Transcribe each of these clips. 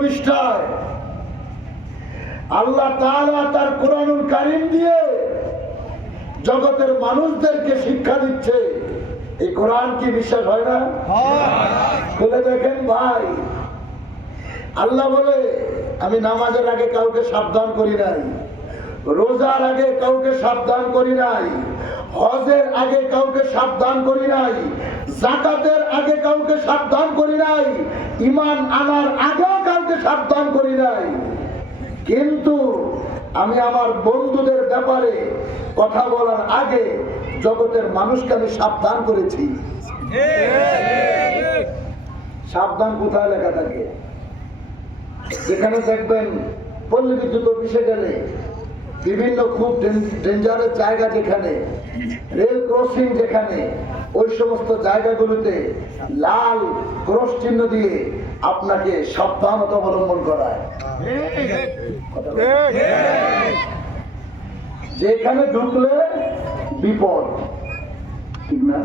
পৃষ্ঠায় আল্লাহ তাআলা তার কোরআনুল কারিম দিয়ে জগতের মানুষদেরকে শিক্ষা দিচ্ছে। এই কোরআন কি বিশ্বাস হয় না? খুলে দেখেন ভাই আল্লাহ বলে আমি নামাজের আগে কাউকে সাবধান করি নাই রোজার আগে কাউকে সাবধান করি নাই হজের আগে কাউকে সাবধান করি নাই জাকাতের আগে কাউকে সাবধান করি নাই ইমান আনার কাউকে সাবধান করি নাই। কিন্তু আমি আমার বন্ধুদের ব্যাপারে কথা বলার আগে জগতের মানুষকে আমি সাবধান করেছি। সাবধান কোথায় লেখা থাকে? যেখানে দেখবেন পল্লী বিদ্যুৎ অফিসে গেলে বিভিন্ন খুব ডেঞ্জারের জায়গা যেখানে রেল ক্রসিং যেখানে, ওই সমস্ত জায়গাগুলোতে লাল ক্রস চিহ্ন দিয়ে আপনাকে সাবধানতা অবলম্বন করায়। যেখানে ঢুকলে বিপদ। ঠিক না?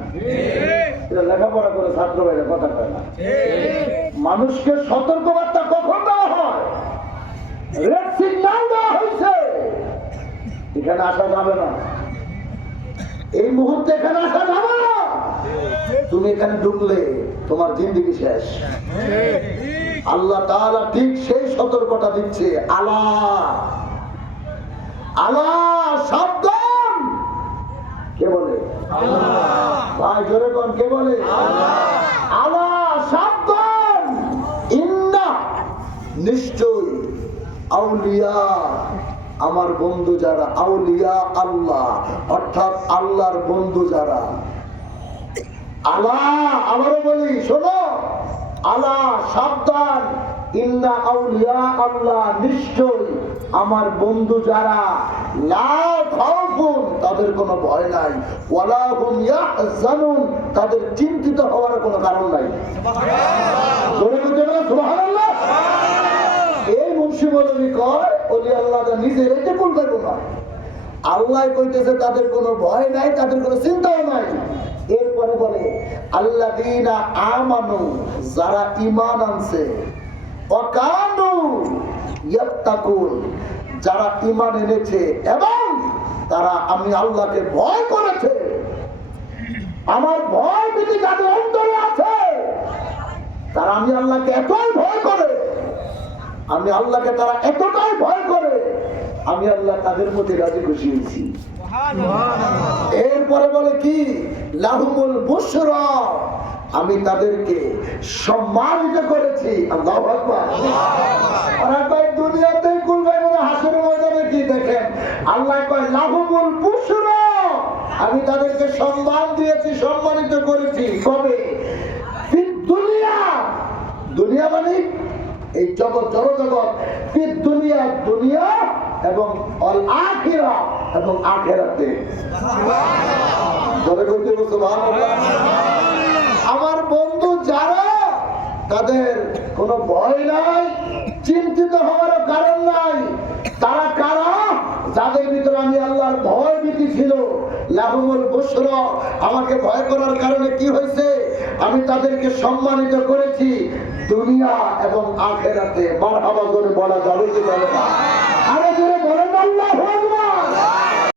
এটা লেখাপড়া করে ছাত্র ভাইরা কথা কয় না। মানুষকে সতর্কবার্তা কখন দেওয়া হয়? দেওয়া হয়েছে। এখানে আসা যাবে না। এই মুহূর্তে এখানে আসা যাবে তুমি এখানে ঢুকলে তোমার জিন্দিগি শেষ। আল্লাহ তাআলা ঠিক সেই সতর্কতা দিচ্ছে। আলা। আলা সাবধান। কে বলে? ভাই, জোরে কোন কে বলে? আলা সাবধান। ইন্না নিশ্চয় আউলিয়া। আমার বন্ধু যারা? আউলিয়া আল্লাহ। অর্থাৎ আল্লাহর বন্ধু যারা? আল্লাহ, আবারও বলি, শোনো। আল্লাহ সাবধান। আউলিয়া আল্লাহ আমার বন্ধু যারা? তাদের কোনো ভয় নাই। তাদের চিন্তিত হওয়ার কোনো কারণ নাই। মৌলবী কয় ওলি আল্লাহ নিজে এতে কোন করব না। আল্লাহ কইতেছে, তাদের কোনো ভয় নাই, তাদের কোনো চিন্তাও নাই। এরপরে বলে আল্লাহ দিনা আমানু যারা ইমান আনছে অকানু ইয়াত্তাকুন যারা ইমান এনেছে এবং তারা আমি আল্লাহকে ভয় করেছে। আমার ভয় যদি যাদের অন্তরে আছে। তারা আমি আল্লাহকে এতই ভয় করে আমি আল্লাহকে তারা এতটাই ভয় করে, আমি আল্লাহ তাদের মধ্যে রাজি খুশি হয়েছি। এরপরে বলে কি? লাহুমুল বুশরা, আমি তাদেরকে সম্মানিত করেছি। দুনিয়াতে ময়দানে কি দেখেন? আল্লাহ কয় আমি তাদেরকে সম্মান দিয়েছি, সম্মানিত করেছি। কবে? দুনিয়া। দুনিয়া মানে এই জগৎ জগৎ ফিদ দুনিয়া দুনিয়া এবং আখিরা এবং আখেরাতে। আমার বন্ধু যারা, তাদের কোনো ভয় নাই, চিন্তিত হওয়ার কারণ নাই। তারা কারা? যাদের ভিতরে আমি আল্লাহর ভয় ভীতি ছিল আমাকে ভয় করার কারণে কি হয়েছে? আমি তাদেরকে সম্মানিত করেছি। দুনিয়া এবং আখেরাতে মারহাবা করে বলা যাবে না? আরে জোরে বলেন, আল্লাহু